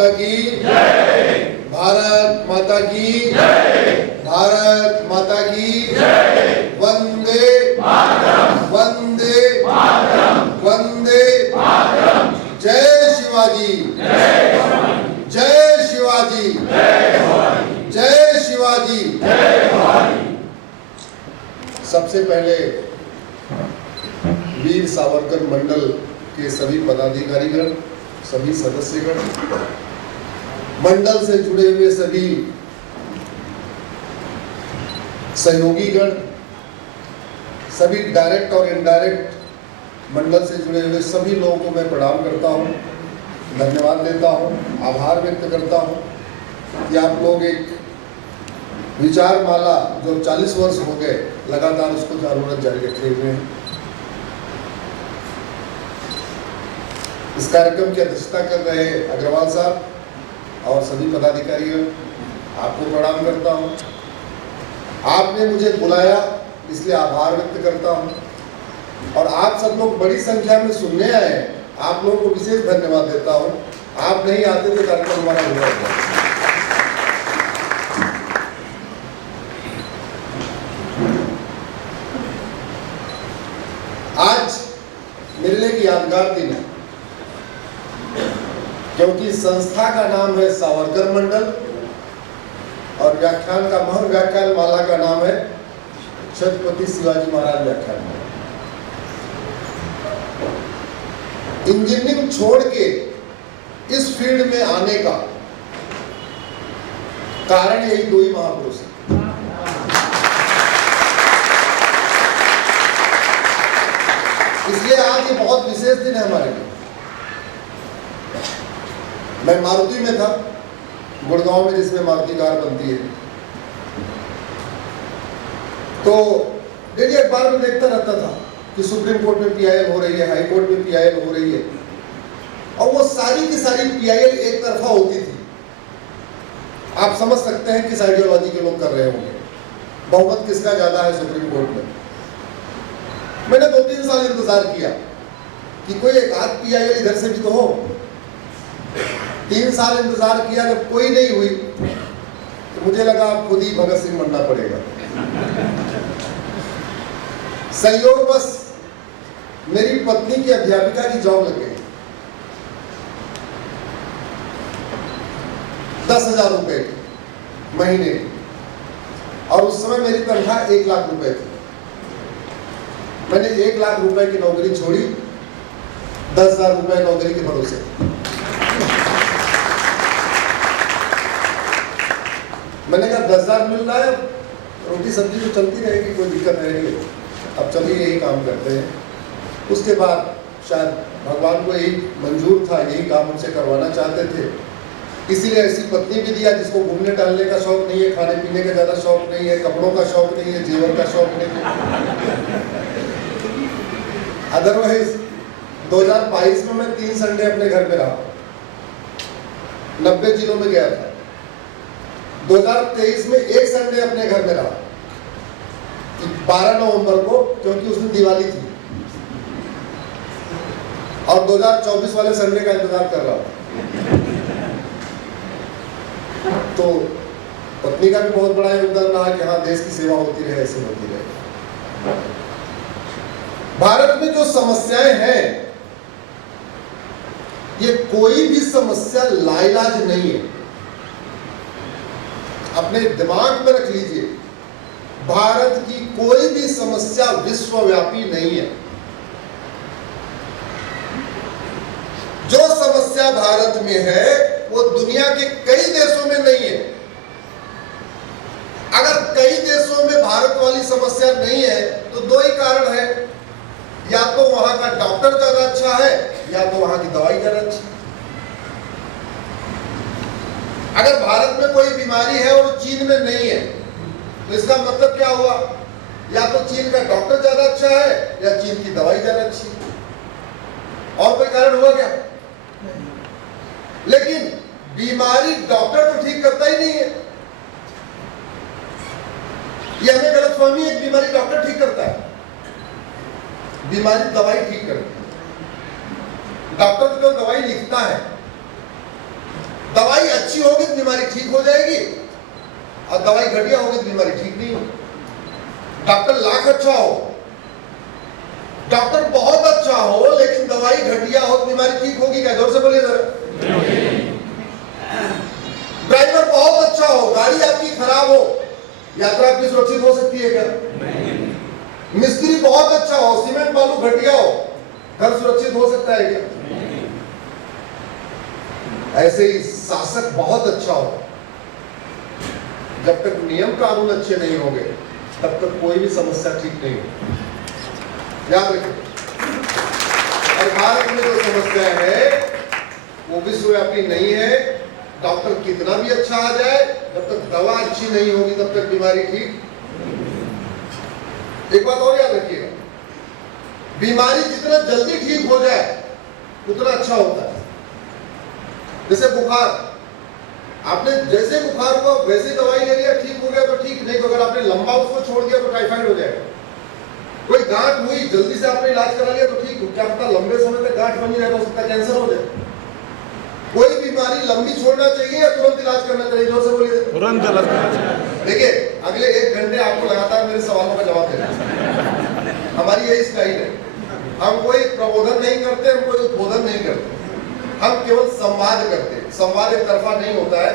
माता की जय। भारत माता की जय। भारत माता की जय। वंदे मातरम। वंदे मातरम। वंदे मातरम। जय शिवाजी। जय शिवाजी। जय शिवाजी। सबसे पहले वीर सावरकर मंडल के सभी पदाधिकारीगण, सभी सदस्यगण, मंडल से जुड़े हुए सभी सहयोगीगण, सभी डायरेक्ट और इनडायरेक्ट मंडल से जुड़े हुए सभी लोगों को मैं प्रणाम करता हूं, धन्यवाद देता हूं, आभार व्यक्त करता हूं कि आप लोग एक विचार माला जो 40 वर्ष हो गए लगातार उसको जारी रखे हुए हैं। इस कार्यक्रम की अध्यक्षता कर रहे अग्रवाल साहब और सभी पदाधिकारियों, आपको प्रणाम करता हूं। आपने मुझे बुलाया इसलिए आभार व्यक्त करता हूं और आप सब लोग बड़ी संख्या में सुनने आए, आप लोगों को विशेष धन्यवाद देता हूं। आप नहीं आते तो कार्यक्रम हमारा हो जाता। आज मेरे लिए एक यादगार दिन है क्योंकि संस्था का नाम है सावरकर मंडल और व्याख्यान का महान व्याख्यान माला का नाम है छत्रपति शिवाजी महाराज व्याख्यान माला। इंजीनियरिंग छोड़ के इस फील्ड में आने का कारण यही दो ही महापुरुष हैं। इसलिए आज ये बहुत विशेष दिन है हमारे लिए। मैं मारुति में था, गुड़गांव में, जिसमें मारुति कार बनती है, तो डेली अखबार में देखता रहता था कि सुप्रीम कोर्ट में पीआईएल हो रही है, हाई कोर्ट में पीआईएल हो रही है, और वो सारी की सारी पीआईएल एक तरफा होती थी। आप समझ सकते हैं किस आइडियोलॉजी के लोग कर रहे होंगे, बहुमत किसका ज्यादा है सुप्रीम कोर्ट में। मैंने 2-3 साल इंतजार किया कि कोई एक आध पीआईएल इधर से भी तो हो। 3 साल इंतजार किया, जब कोई नहीं हुई तो मुझे लगा अब खुद ही भगत सिंह बनना पड़ेगा। संयोगवश मेरी पत्नी की अध्यापिका की जॉब लग गई, 10,000 रुपए की महीने की, और उस समय मेरी तनख्वाह 1 लाख रुपए थी। मैंने 1 लाख रुपए की नौकरी छोड़ी 10,000 रुपए नौकरी के भरोसे। मैंने कहा 10,000 मिल रहा है, रोटी सब्जी तो चलती रहेगी, कोई दिक्कत नहीं, अब चलिए यही काम करते हैं। उसके बाद शायद भगवान को यही मंजूर था, यही काम हमसे करवाना चाहते थे, इसीलिए ऐसी पत्नी भी दिया जिसको घूमने टहलने का शौक नहीं है, खाने पीने का ज्यादा शौक नहीं है, कपड़ों का शौक नहीं है, जेवर का शौक नहीं है। अदरवाइज 2022 में मैं 3 संडे अपने घर में रहा, 90 जिलों में गया था। 2023 में 1 संडे अपने घर में रहा, 12 नवंबर को, क्योंकि उस दिन दिवाली थी, और 2024 वाले संडे का इंतजार कर रहा था। तो पत्नी का भी बहुत बड़ा योगदान रहा कि हाँ, देश की सेवा होती रहे, ऐसे होती रहे। भारत में जो समस्याएं हैं, ये कोई भी समस्या लाइलाज नहीं है। अपने दिमाग में रख लीजिए, भारत की कोई भी समस्या विश्वव्यापी नहीं है। जो समस्या भारत में है वो दुनिया के कई देशों में नहीं है। अगर कई देशों में भारत वाली समस्या नहीं है तो 2 ही कारण है, या तो वहां का डॉक्टर ज्यादा अच्छा है, या तो वहां की दवाई ज्यादा अच्छी। अगर भारत में कोई बीमारी है और चीन में नहीं है तो इसका मतलब क्या हुआ, या तो चीन का डॉक्टर ज्यादा अच्छा है या चीन की दवाई ज्यादा अच्छी है। और कोई कारण हुआ क्या? लेकिन बीमारी डॉक्टर तो ठीक करता ही नहीं है। ये हमें गलतफहमी है, बीमारी डॉक्टर ठीक करता है, बीमारी दवाई ठीक करती है। डॉक्टर जो दवाई लिखता है दवाई अच्छी होगी तो बीमारी ठीक हो जाएगी, और दवाई घटिया होगी तो बीमारी ठीक नहीं होगी। डॉक्टर लाख अच्छा हो, डॉक्टर बहुत अच्छा हो, लेकिन दवाई घटिया हो तो बीमारी ठीक होगी क्या? जोर से बोलिए जरा। ड्राइवर बहुत अच्छा हो, गाड़ी आपकी खराब हो, यात्रा आपकी सुरक्षित हो सकती है क्या? मिस्त्री बहुत अच्छा हो, सीमेंट बालू घटिया हो, घर सुरक्षित हो सकता है क्या? ऐसे ही शासक बहुत अच्छा हो, जब तक नियम कानून अच्छे नहीं होंगे तब तक कोई भी समस्या ठीक नहीं होगी, याद रखिए। और भारत में जो समस्या है वो विश्वव्यापी नहीं है। डॉक्टर कितना भी अच्छा आ जाए, जब तक दवा अच्छी नहीं होगी तब तक बीमारी ठीक। एक बात और याद रखिएगा, बीमारी जितना जल्दी ठीक हो जाए उतना अच्छा होता है। जैसे बुखार, आपने जैसे बुखार हुआ वैसे दवाई ले लिया, ठीक हो गया तो ठीक, नहीं तो अगर आपने लंबा उसको छोड़ दिया तो टाइफाइड हो जाएगा। कोई गांठ हुई, जल्दी से आपने इलाज करा लिया तो ठीक, क्या पता लंबे समय तक गांठ बनी रहे तो हो सकता है कैंसर हो जाए। कोई बीमारी लंबी छोड़ना चाहिए या तुरंत इलाज करना चाहिए? जोर से बोलिए। तुरंत इलाज करना चाहिए। देखिए अगले 1 घंटे आपको लगातार मेरे सवालों का जवाब देना, हमारी यही स्टाइल है। हम कोई प्रबोधन नहीं करते, हम कोई उद्बोधन नहीं करते, हम केवल संवाद करते हैं। संवाद एक तरफा नहीं होता है,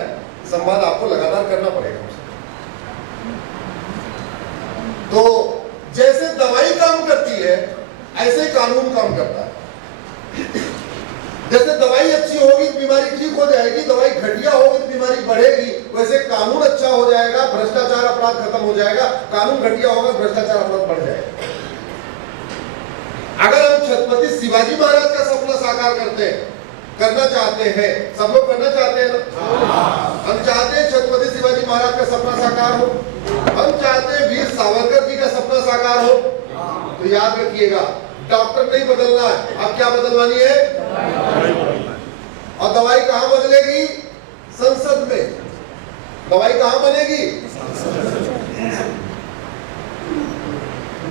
संवाद आपको लगातार करना पड़ेगा। तो जैसे दवाई काम करती है ऐसे कानून काम करता है। जैसे दवाई अच्छी होगी तो बीमारी ठीक हो जाएगी, दवाई घटिया होगी तो बीमारी बढ़ेगी, वैसे कानून अच्छा हो जाएगा, भ्रष्टाचार अपराध खत्म हो जाएगा। कानून घटिया होगा, भ्रष्टाचार अपराध बढ़ जाएगा। अगर हम छत्रपति शिवाजी महाराज का सपना साकार करना चाहते हैं, सब लोग करना चाहते हैं ना? हम चाहते हैं छत्रपति शिवाजी महाराज का सपना साकार हो, हम चाहते हैं वीर सावरकर जी का सपना साकार हो। तो याद रखिएगा, डॉक्टर नहीं बदलना है, अब क्या बदलवानी है? और दवाई कहां बदलेगी? संसद में। दवाई कहां बनेगी?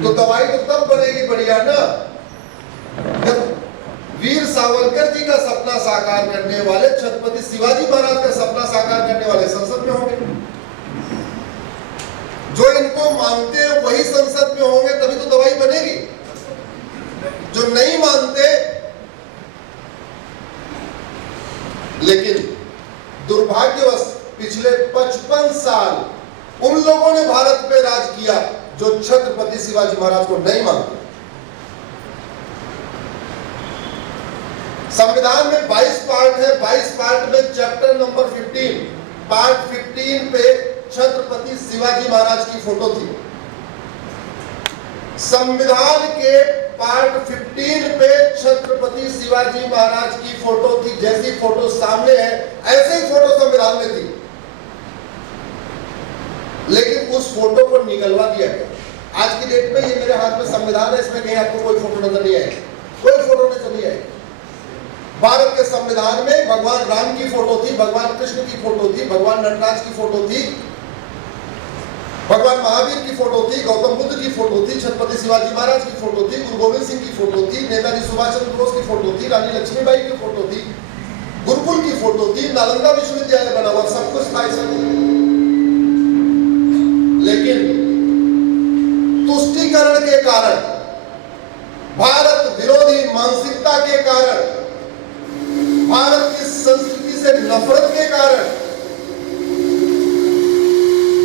तो दवाई तो तब बनेगी बढ़िया ना जब वीर सावरकर जी का सपना साकार करने वाले, छत्रपति शिवाजी महाराज का सपना साकार करने वाले संसद में होंगे। जो इनको मानते हैं वही संसद में होंगे, तभी तो दवाई बनेगी। जो नहीं मानते, लेकिन दुर्भाग्यवश पिछले 55 साल उन लोगों ने भारत पे राज किया जो छत्रपति शिवाजी महाराज को नहीं मानते। संविधान में 22 पार्ट है, 22 पार्ट में चैप्टर नंबर 15, पार्ट 15 पे छत्रपति शिवाजी महाराज की फोटो थी। संविधान के पार्ट 15 पे छत्रपति शिवाजी महाराज की फोटो थी। जैसी फोटो सामने है ऐसे ही फोटो संविधान में थी, लेकिन उस फोटो को निकलवा दिया गया। आज की डेट में ये मेरे हाथ में संविधान है, इसमें कहीं आपको कोई फोटो नजर नहीं आएगी, कोई फोटो नजर नहीं आएगी। भारत के संविधान में भगवान राम की फोटो थी, भगवान कृष्ण की फोटो थी, भगवान नटराज की फोटो थी, भगवान महावीर की फोटो थी, गौतम बुद्ध की फोटो थी, छत्रपति शिवाजी महाराज की फोटो थी, गुरु गोविंद सिंह की फोटो थी, नेताजी सुभाष चंद्र बोस की फोटो थी, रानी लक्ष्मीबाई की फोटो थी, गुरुकुल की फोटो थी, नालंदा विश्वविद्यालय बना हुआ, सब कुछ था इसमें। लेकिन तुष्टीकरण के कारण, भारत विरोधी मानसिकता के कारण, भारत की संस्कृति से नफरत के कारण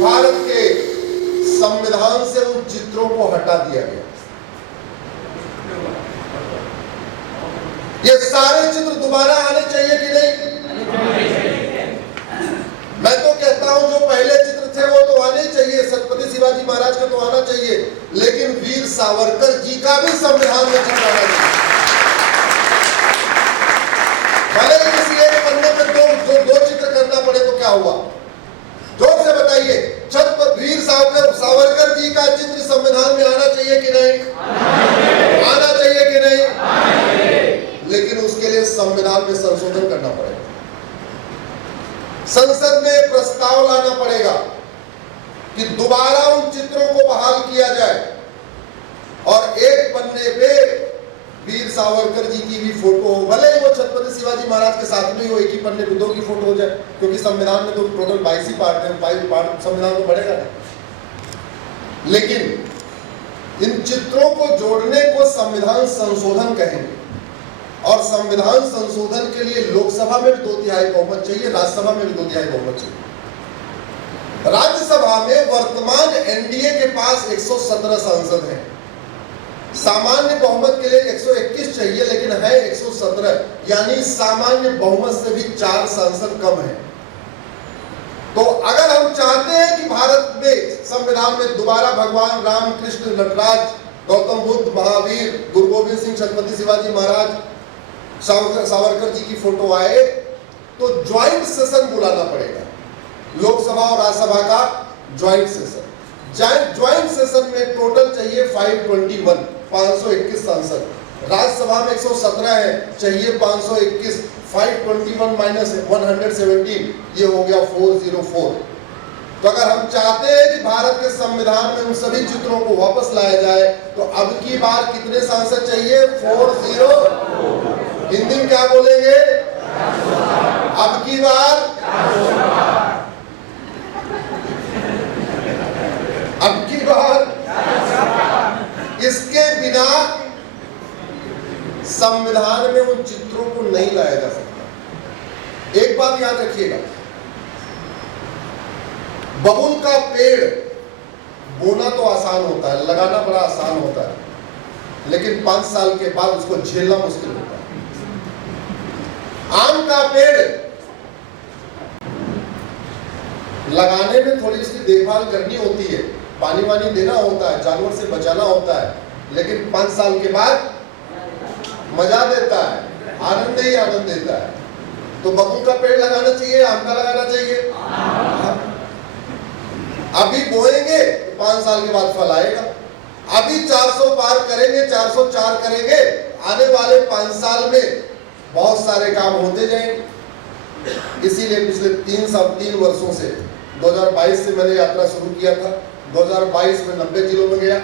भारत के संविधान से उन चित्रों को हटा दिया गया। ये सारे चित्र दोबारा आने चाहिए कि नहीं? मैं तो कहता हूं जो पहले चित्र थे वो तो आने चाहिए, छत्रपति शिवाजी महाराज का तो आना चाहिए, लेकिन वीर सावरकर जी का भी संविधान में चित्र आना चाहिए। भले ही किसी एक पन्ने पे दो चित्र करना पड़े तो क्या हुआ? जोर से बताइए, छत्रपति वीर सावरकर जी का चित्र संविधान में आना चाहिए कि नहीं? आना चाहिए कि नहीं? लेकिन उसके लिए संविधान में संशोधन करना पड़ेगा, संसद में प्रस्ताव लाना पड़ेगा कि दोबारा उन चित्रों को बहाल किया जाए और एक पन्ने पे वीर सावरकर जी की भी फोटो हो, भले ही वो छत्रपति शिवाजी महाराज के साथ में ही हो, एक ही पन्ने पे 2 की फोटो हो जाए, क्योंकि संविधान में तो टोटल 22 ही पार्ट है, 22 पार्ट संविधान तो बढ़ेगा नहीं। लेकिन इन चित्रों को जोड़ने को संविधान संशोधन कहेंगे, और संविधान संशोधन के लिए लोकसभा में भी 2/3 बहुमत चाहिए, राज्यसभा में भी 2/3 बहुमत चाहिए। राज्यसभा में वर्तमान एनडीए के पास 117 सांसद हैं, सामान्य बहुमत के लिए 121 चाहिए, लेकिन है 117, यानी सामान्य बहुमत से भी 4 सांसद कम हैं। तो अगर हम चाहते हैं कि भारत में संविधान में दोबारा भगवान राम, कृष्ण, नटराज, गौतम बुद्ध, महावीर, गुरु गोविंद सिंह, छत्रपति शिवाजी महाराज, सावरकर जी की फोटो आए, तो ज्वाइंट सेशन बुलाना पड़ेगा, लोकसभा और राज्यसभा का ज्वाइंट सेशन। ज्वाइंट सेशन में टोटल चाहिए 521 सांसद, राज्यसभा में 117 है, चाहिए 521, 521 माइनस 117, ये हो गया 404। तो अगर हम चाहते हैं कि भारत के संविधान में उन सभी चित्रों को वापस लाया जाए, तो अब की बार कितने सांसद चाहिए? 40। हिंदी में क्या बोलेंगे? अब की बार इसके बिना संविधान में उन चित्रों को नहीं लाया जा सकता। एक बात याद रखिएगा, बबुल का पेड़ बोना तो आसान होता है, लगाना बड़ा आसान होता है, लेकिन 5 साल के बाद उसको झेलना मुश्किल होता है। आम का पेड़ लगाने में थोड़ी उसकी देखभाल करनी होती है, पानी वानी देना होता है, जानवर से बचाना होता है, लेकिन 5 साल के बाद मजा देता है, आनंद ही आनंद देता है। तो बबूल का पेड़ लगाना चाहिए, आम का लगाना चाहिए। अभी बोएंगे तो 5 साल के बाद फल आएगा। अभी 400 पार करेंगे, 404 करेंगे, आने वाले 5 साल में बहुत सारे काम होते जाएंगे। इसीलिए पिछले 3 वर्षों से 2022 से मैंने यात्रा शुरू किया था। 2022 में 90 जिलों में गया,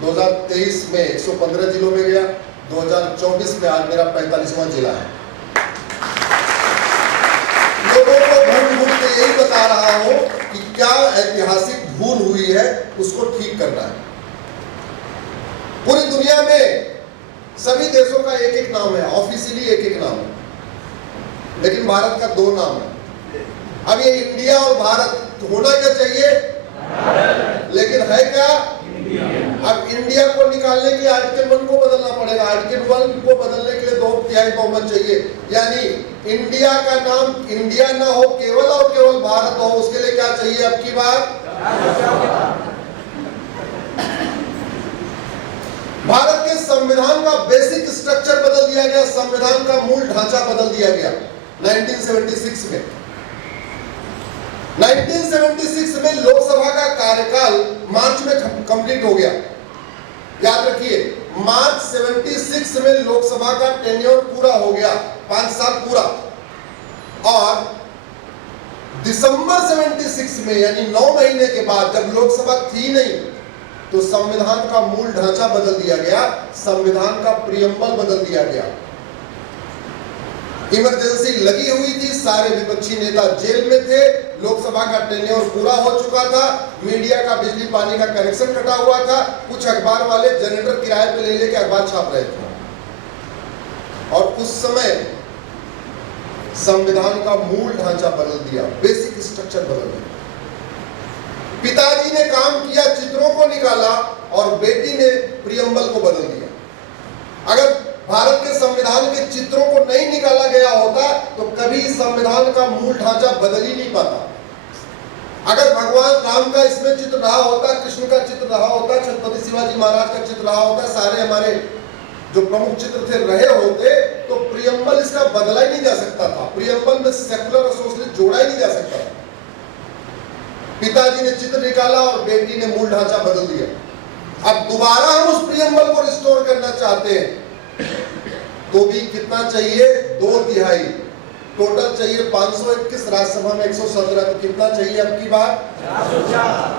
2023 में 115 जिलों में गया, 2024 में आज मेरा 45वां जिला है। लोगों को भूल के यही बता रहा हूं कि क्या ऐतिहासिक भूल हुई है, उसको ठीक करना है। पूरी दुनिया में सभी देशों का एक एक नाम है, ऑफिशियली एक एक नाम है, लेकिन भारत का 2 नाम है। अब ये इंडिया और भारत होना क्या चाहिए, लेकिन है क्या इंडिया। अब इंडिया को निकालने के लिए आर्टिकल 1 को बदलना पड़ेगा। आर्टिकल 1 को बदलने के लिए 2/3 बहुमत चाहिए, यानी इंडिया का नाम इंडिया ना हो, केवल और केवल भारत हो। उसके लिए क्या चाहिए? अब की बार भारत के संविधान का बेसिक स्ट्रक्चर बदल दिया गया, संविधान का मूल ढांचा बदल दिया गया 1976 में। 1976 में लोकसभा का कार्यकाल मार्च में कंप्लीट हो गया। याद रखिए, मार्च 76 में लोकसभा का टेन्योर पूरा हो गया, 5 साल पूरा। और दिसंबर 76 में, यानी 9 महीने के बाद, जब लोकसभा थी नहीं, तो संविधान का मूल ढांचा बदल दिया गया, संविधान का प्रियम्बल बदल दिया गया। इमरजेंसी लगी हुई थी, सारे विपक्षी नेता जेल में थे, लोकसभा का टेन्योर पूरा हो चुका था, मीडिया का बिजली पानी का कनेक्शन कटा हुआ था, कुछ अखबार वाले जनरेटर किराए पे ले लेके अखबार छाप रहे थे। और उस समय संविधान का मूल ढांचा बदल दिया, बेसिक स्ट्रक्चर बदल दिया। पिताजी ने काम किया, चित्रों को निकाला, और बेटी ने प्रियम्बल को बदल दिया। अगर भारत के संविधान के चित्रों को नहीं निकाला गया होता तो कभी संविधान का मूल ढांचा बदल ही नहीं पाता। अगर भगवान राम का इसमें चित्र रहा होता, कृष्ण का चित्र रहा होता, छत्रपति शिवाजी महाराज का चित्र रहा होता, सारे हमारे जो प्रमुख चित्र थे रहे होते, तो प्रियम्बल इसका बदला ही नहीं जा सकता था। प्रियम्बल में सेकुलर और सोशलिस्ट जोड़ा ही नहीं जा सकता था। पिताजी ने चित्र निकाला और बेटी ने मूल ढांचा बदल दिया। अब दोबारा हम उस प्रियम्बल को रिस्टोर करना चाहते हैं, तो भी कितना चाहिए? 2/3। टोटल चाहिए 521, राज्यसभा में 117, तो कितना चाहिए अब की बार? 404।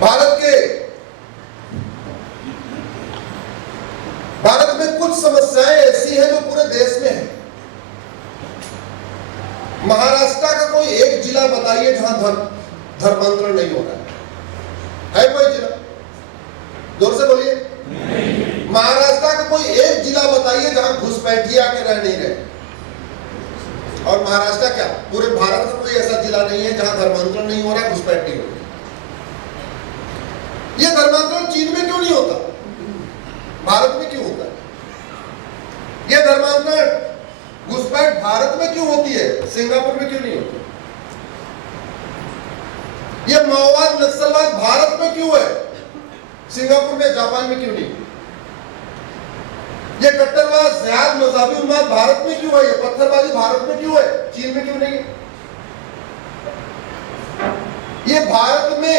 भारत के भारत में कुछ समस्याएं ऐसी हैं जो पूरे देश में है। महाराष्ट्र का कोई एक जिला बताइए जहां धर्मांतरण नहीं हो रहा है कोई जिला? जोर से बोलिए। महाराष्ट्र का कोई एक जिला बताइए जहां घुसपैठिए आके रह नहीं रहे। और महाराष्ट्र क्या, पूरे भारत में कोई ऐसा जिला नहीं है जहां धर्मांतरण नहीं हो रहा, घुसपैठ नहीं हो रही। ये धर्मांतरण चीन में क्यों नहीं होता, भारत में क्यों होता है? ये धर्मांतरण घुसपैठ भारत में क्यों होती है, सिंगापुर में क्यों नहीं होती? ये माओवाद नक्सलवाद भारत में क्यों है, सिंगापुर में जापान में क्यों नहीं? ये कट्टरवाद ज़िहाद मज़हबी उन्माद भारत में क्यों है? ये पत्थरबाजी भारत में क्यों है, चीन में क्यों नहीं है? ये भारत में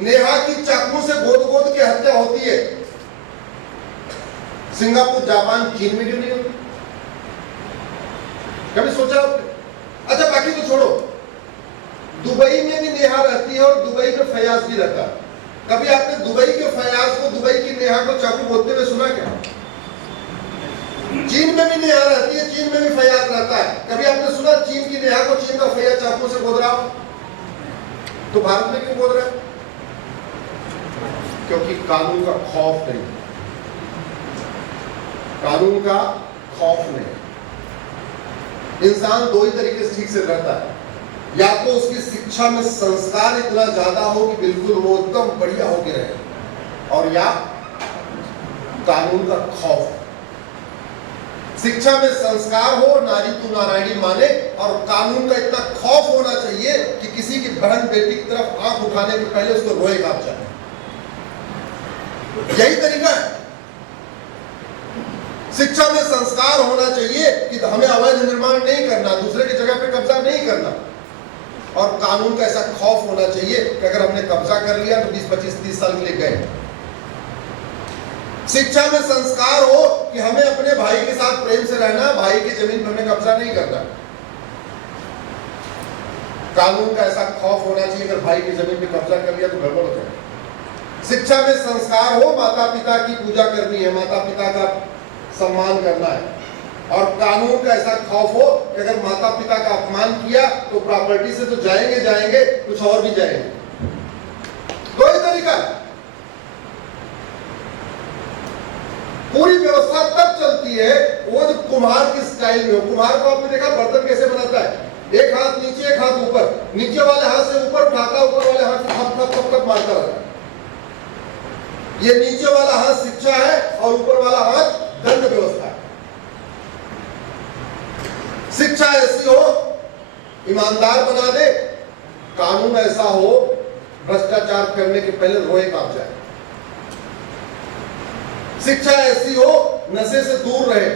नेहा की चाकू से गोद गोद के हत्या होती है, सिंगापुर जापान चीन में क्यों नहीं होती? कभी सोचा आपने? अच्छा बाकी तो छोड़ो, दुबई में भी नेहा रहती है और दुबई में फयाज भी रहता है। कभी आपने दुबई के फयाज को, दुबई की नेहा को चाकू बोलते हुए सुना क्या? चीन में भी नेहा रहती है, चीन में भी फयाज रहता है। कभी आपने सुना चीन की नेहा को चीन का फयाज चाकू से गोद रहा? तो भारत में क्यों गोद रहा है? क्योंकि कानून का खौफ नहीं, कानून का खौफ नहीं। इंसान दो ही तरीके से ठीक से रहता है, या तो उसकी शिक्षा में संस्कार इतना ज्यादा हो कि बिल्कुल वो एकदम बढ़िया होके रहे, और या कानून का खौफ। शिक्षा में संस्कार हो, नारी तू नारायणी माने, और कानून का इतना खौफ होना चाहिए कि किसी की बहन बेटी की तरफ आंख उठाने के पहले उसको रोए कांप जाए। यही तरीका है। शिक्षा में संस्कार होना चाहिए कि हमें अवैध निर्माण नहीं करना, दूसरे की जगह पे कब्जा नहीं करना, और कानून का ऐसा खौफ होना चाहिए कि अगर हमने कब्जा कर लिया तो 20, 25, 30 साल के लिए गए। शिक्षा में संस्कार हो कि हमें अपने भाई के साथ प्रेम से रहना, भाई की जमीन पर हमें कब्जा नहीं करना। कानून का ऐसा खौफ होना चाहिए अगर भाई की जमीन पर कब्जा कर लिया तो गड़बड़ हो जाए। शिक्षा में संस्कार हो, माता पिता की पूजा करनी है, माता पिता का सम्मान करना है, और कानून का ऐसा खौफ हो कि अगर माता पिता का अपमान किया तो प्रॉपर्टी से तो जाएंगे, कुछ और भी जाएंगे। दो ही तरीका है। पूरी व्यवस्था तब चलती है वो जो कुम्हार की स्टाइल में हो। कुम्हार को आपने देखा बर्तन कैसे बनाता है, एक हाथ नीचे एक हाथ ऊपर, नीचे वाले हाथ से ऊपर उठाता, ऊपर वाले हाथ से थप थप थप थप मारता रहता है। ये नीचे वाला हाथ शिक्षा है और ऊपर वाला हाथ दंड व्यवस्था है। शिक्षा ऐसी हो ईमानदार बना दे, कानून ऐसा हो भ्रष्टाचार करने के पहले रोए कांप जाए। शिक्षा ऐसी हो नशे से दूर रहे,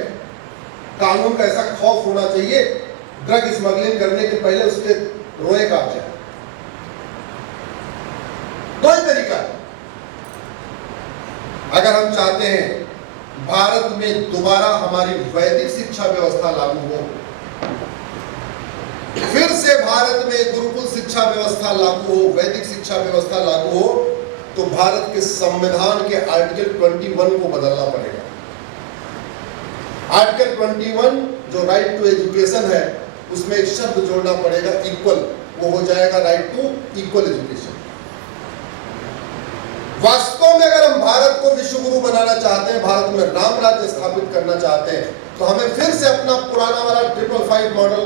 कानून का ऐसा खौफ होना चाहिए ड्रग स्मगलिंग करने के पहले उसके रोए कांप जाए। दो ही तरीका है। अगर हम चाहते हैं भारत में दोबारा हमारी वैदिक शिक्षा व्यवस्था लागू हो, फिर से भारत में गुरुकुल शिक्षा व्यवस्था लागू हो, वैदिक शिक्षा व्यवस्था लागू हो, तो भारत के संविधान के आर्टिकल 21 को बदलना पड़ेगा। आर्टिकल 21 जो राइट टू एजुकेशन है, उसमें एक शब्द जोड़ना पड़ेगा इक्वल, वो हो जाएगा राइट टू इक्वल एजुकेशन। वास्तव में अगर हम भारत को विश्व गुरु बनाना चाहते हैं, भारत में राम राज्य स्थापित करना चाहते हैं, तो हमें फिर से अपना पुराना वाला 555 मॉडल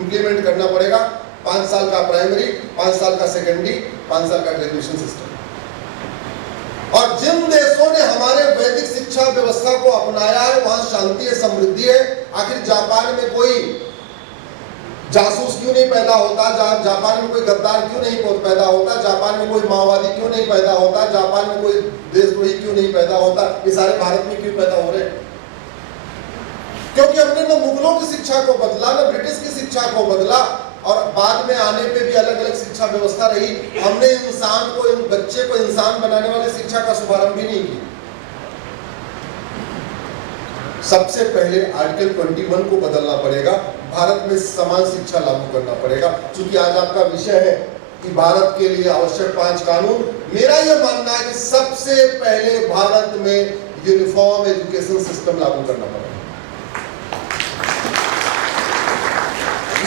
इंप्लीमेंट करना पड़ेगा। 5 साल का प्राइमरी, 5 साल का सेकेंडरी, 5 साल का ग्रेजुएशन सिस्टम। और जिन देशों ने हमारे वैदिक शिक्षा व्यवस्था को अपनाया है वहां शांति है, समृद्धि है। आखिर जापान में कोई जासूस क्यों नहीं पैदा होता, जापान में कोई गद्दार क्यों नहीं पैदा होता, जापान में कोई माओवादी क्यों नहीं पैदा होता, जापान में कोई देशद्रोही क्यों नहीं पैदा होता? ये सारे भारत में क्यों पैदा हो रहे हैं? क्योंकि हमने न मुगलों की शिक्षा को बदला, न ब्रिटिश की शिक्षा को बदला, और बाद में आने पे भी अलग अलग शिक्षा व्यवस्था रही। हमने इंसान को, बच्चे को इंसान बनाने वाली शिक्षा का शुभारंभ भी नहीं किया। सबसे पहले आर्टिकल 21 को बदलना पड़ेगा, भारत में समान शिक्षा लागू करना पड़ेगा। क्योंकि आज आपका विषय है कि भारत के लिए आवश्यक 5 कानून, मेरा यह मानना है कि सबसे पहले भारत में यूनिफॉर्म एजुकेशन सिस्टम लागू करना पड़ेगा।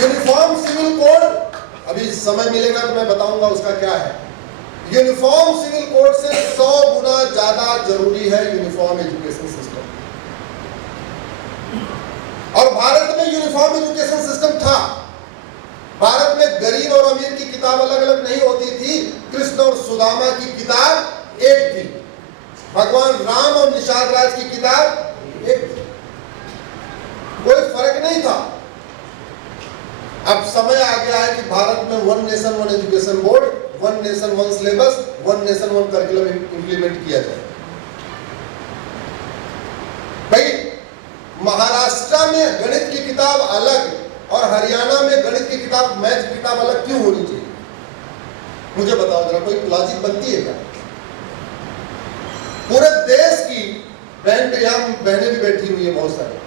यूनिफॉर्म सिविल कोड, अभी समय मिलेगा तो मैं बताऊंगा उसका क्या है। यूनिफॉर्म सिविल कोड से 100 गुना ज्यादा जरूरी है यूनिफॉर्म एजुकेशन सिस्टम। और भारत में यूनिफॉर्म एजुकेशन सिस्टम था। भारत में गरीब और अमीर की किताब अलग अलग नहीं होती थी, कृष्ण और सुदामा की किताब एक थी, भगवान राम और निषाद राज की किताब एक थी, कोई फर्क नहीं था। अब समय आ गया है कि भारत में one nation one education board, one nation one syllabus, one nation one curriculum implement किया जाए। भाई महाराष्ट्र में गणित की किताब अलग और हरियाणा में गणित की किताब, मैथ की किताब अलग क्यों होनी चाहिए? मुझे बताओ जरा, कोई लॉजिक बनती है क्या? पूरे देश की बहनें भी बैठी हुई है बहुत सारी,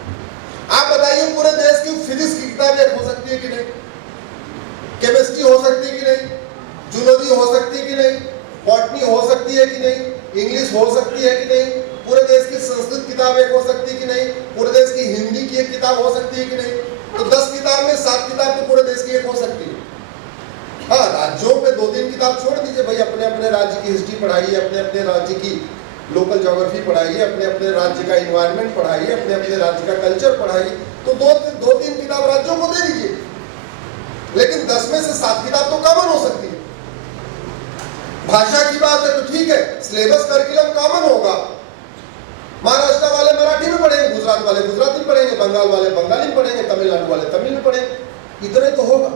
आप बताइए पूरे देश की फिजिक्स की किताब एक हो सकती है कि नहीं? केमिस्ट्री हो सकती है कि नहीं? जूलॉजी हो सकती है कि नहीं? बॉटनी हो सकती है कि नहीं? इंग्लिश हो सकती है कि नहीं? पूरे देश की संस्कृत किताब एक हो सकती है कि नहीं? पूरे देश की हिंदी की एक किताब हो सकती है कि नहीं? तो 10 किताब में 7 किताब तो पूरे देश की एक हो सकती है। हाँ, राज्यों पे 2-3 किताब छोड़ दीजिए भाई, अपने अपने राज्य की हिस्ट्री पढ़ाइए, अपने अपने राज्य की लोकल ज्योग्राफी पढ़ाइए, अपने अपने राज्य का इन्वायरमेंट पढ़ाइए, अपने अपने राज्य का कल्चर पढ़ाइए, तो 2-3 किताब राज्यों को दे दीजिए। लेकिन 10 में से 7 किताब तो कॉमन हो सकती है। भाषा की बात है तो ठीक है, सिलेबस करिकुलम कॉमन होगा, महाराष्ट्र वाले मराठी में पढ़ेंगे, गुजरात वाले गुजराती में पढ़ेंगे, बंगाल वाले बंगाली में पढ़ेंगे, तमिलनाडु वाले तमिल में पढ़ेंगे, इतने तो होगा।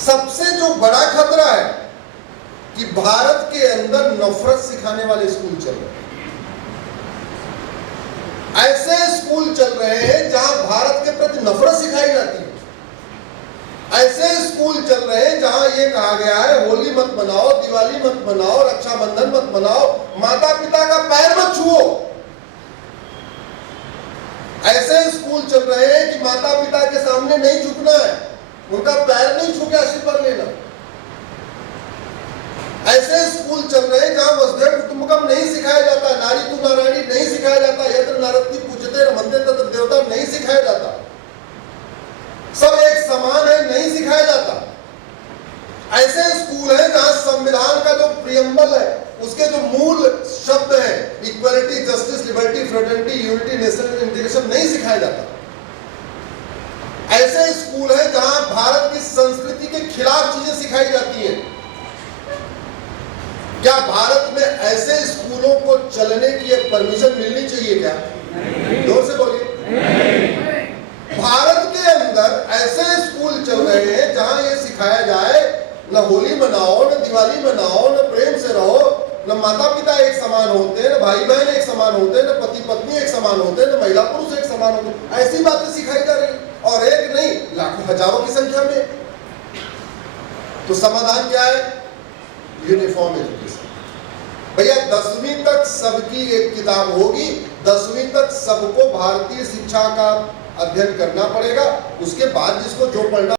सबसे जो बड़ा खतरा है कि भारत के अंदर नफरत सिखाने वाले स्कूल चल रहे हैं। ऐसे स्कूल चल रहे हैं जहां भारत के प्रति नफरत सिखाई जाती है। ऐसे स्कूल चल रहे हैं जहां यह कहा गया है होली मत मनाओ, दिवाली मत मनाओ, रक्षाबंधन मत मनाओ, माता पिता का पैर मत छुओ। ऐसे स्कूल चल रहे हैं कि माता पिता के सामने नहीं झुकना है, उनका पैर नहीं छू के आशीर्वाद लेना। ऐसे स्कूल चल रहे हैं जहां वसुधैव कुटुंबकम नहीं सिखाया जाता, नारी तू नारायणी नहीं सिखाया जाता, यत्र नारत्ति पूज्यते रमन्ते तत्र देवता नहीं सिखाया जाता, सब एक समान है नहीं सिखाया जाता। ऐसे स्कूल हैं जहां संविधान का जो प्रियम्बल है, उसके जो मूल शब्द है equality, justice, liberty, fraternity, unity, national integration नहीं सिखाया जाता। ऐसे स्कूल हैं जहां भारत की संस्कृति के खिलाफ चीजें सिखाई जाती हैं। क्या भारत में ऐसे स्कूलों को चलने की परमिशन मिलनी चाहिए क्या? जोर से बोलिए। भारत के अंदर ऐसे स्कूल चल रहे हैं जहां ये सिखाया जाए न होली मनाओ, न दिवाली मनाओ, न प्रेम से रहो, न माता पिता एक समान होते हैं, न भाई बहन एक समान होते हैं, न पति पत्नी एक समान होते हैं, न महिला पुरुष एक समान होते हैं। ऐसी बातें सिखाई जा रही, और एक नहीं लाखों हजारों की संख्या में। तो समाधान क्या है? Uniform education. भैया 10वीं तक सबकी एक किताब होगी, 10वीं तक सबको भारतीय शिक्षा का अध्ययन करना पड़ेगा। उसके बाद जिसको जो पढ़ना